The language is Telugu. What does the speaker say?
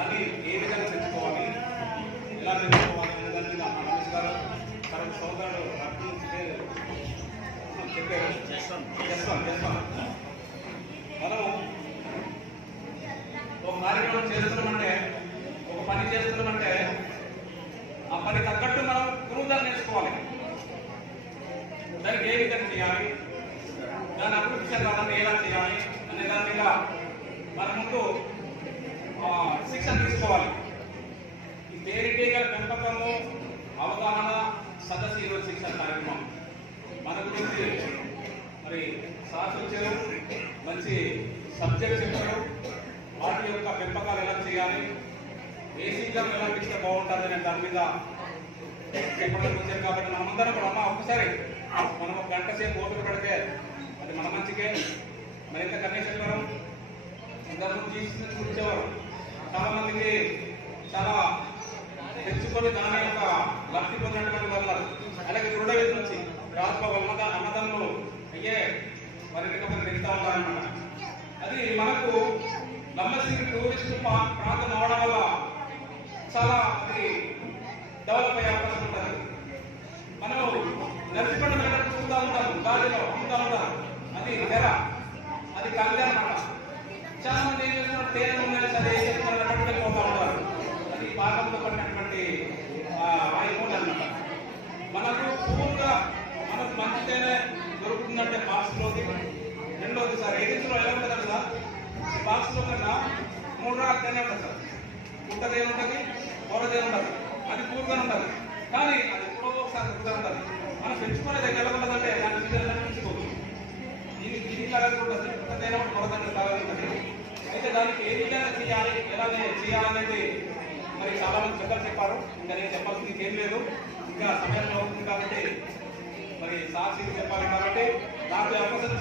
దాన్ని ఏ విధంగా తెచ్చుకోవాలి ఎలా తెచ్చుకోవాలి అనే దాని మీద మన రమేష్ గారు తర్వాత సోదరుడు చెప్పారు. చేస్తాం. చేస్తాం చేస్తాం. మనం ఒక కార్యక్రమం చేస్తున్నామంటే ఒక పని చేస్తున్నామంటే ఆ పని తగ్గట్టు మనం గురువుదాన్ని నేర్చుకోవాలి దానికి ఏ విధంగా చేయాలి? దాని అభివృద్ధి చెందాలని ఎలా చేయాలి? అనే దాని మీద మన ముందు శిక్షణ తీసుకోవాలి. ఈ తేనెటీగల పెంపకము అవగాహన సదస్సు ఈరోజు శిక్షణ కార్యక్రమం. మన గురించి మరి సార్ వచ్చారు మంచి సబ్జెక్ట్ చెప్పారు వాటి యొక్క పెంపకాలు ఎలా చేయాలి ఏ సీజన్ ఎలా ఇస్తే బాగుంటుంది అనే దాని మీద చెప్పడం వచ్చారు కాబట్టి మనమందరం కూడా అమ్మ ఒక్కసారి మనం ఒక గంట సేపు ఓపిక పెడితే అది మన మంచికే. మరింత కనీసం గారు ఇంతకుముందు తీసుకుని కూర్చేవారు చాలా మందికి చాలా తెచ్చుకొని దాని యొక్క లబ్ధి పొందినటువంటి వాళ్ళు అలాగే దృఢవేది నుంచి రాజబాబు అన్నద అన్నదమ్ములు అయ్యే మరి వెనుక వెళ్తా ఉంటారన్నమాట. అది మనకు లంబసింగి టూరిస్ట్ ప్రాంతం అవడం వల్ల చాలా అది డెవలప్ అయ్యే అవకాశం ఉంటుంది. మనం నర్సిపండు వెళ్ళడం చూస్తూ ఉంటాం గాలిలో అమ్ముతా ఉంటారు. అది తెర అది కళ్ళే అన్నమాట చాలా మంది ఏం చేస్తున్నారు? తేనె ఉన్నది సరే ఏం చేస్తున్నారు పట్టుకొని పోతా ఉంటారు అది పాకంతో పడినటువంటి ఆయుధం అన్నమాట మనకు పూర్తిగా మనకు మంచి తేనె దొరుకుతుందంటే బాక్స్లోకి రెండోది ఎలా ఉంటుంది సార్? బాక్స్లో కన్నా మూడు రకాల తేనె ఉంటుంది సార్. పుట్టది ఏముంటుంది కూరది ఏముంటుంది అది పూర్తిగా ఉంటుంది. కానీ అది ఎప్పుడో ఒకసారి దొరుకుతూ ఉంటుంది. మనం పెంచుకునేది ఎలా ఉంటుందంటే దాని మీద పెంచుకోవచ్చు? దీని దీనికి ఉంటుంది కూడా పుట్టదైనా కూరదండి ఉంటుంది. అయితే దానికి ఏ విధంగా చేయాలి ఎలా చేయాలనేది మరి చాలా మంది పెద్దలు చెప్పారు. ఇంకా నేను చెప్పాల్సింది ఏం లేదు. ఇంకా సమయంలో ఉంది కాబట్టి మరి సాక్షి చెప్పాలి కాబట్టి నాకు అవకాశం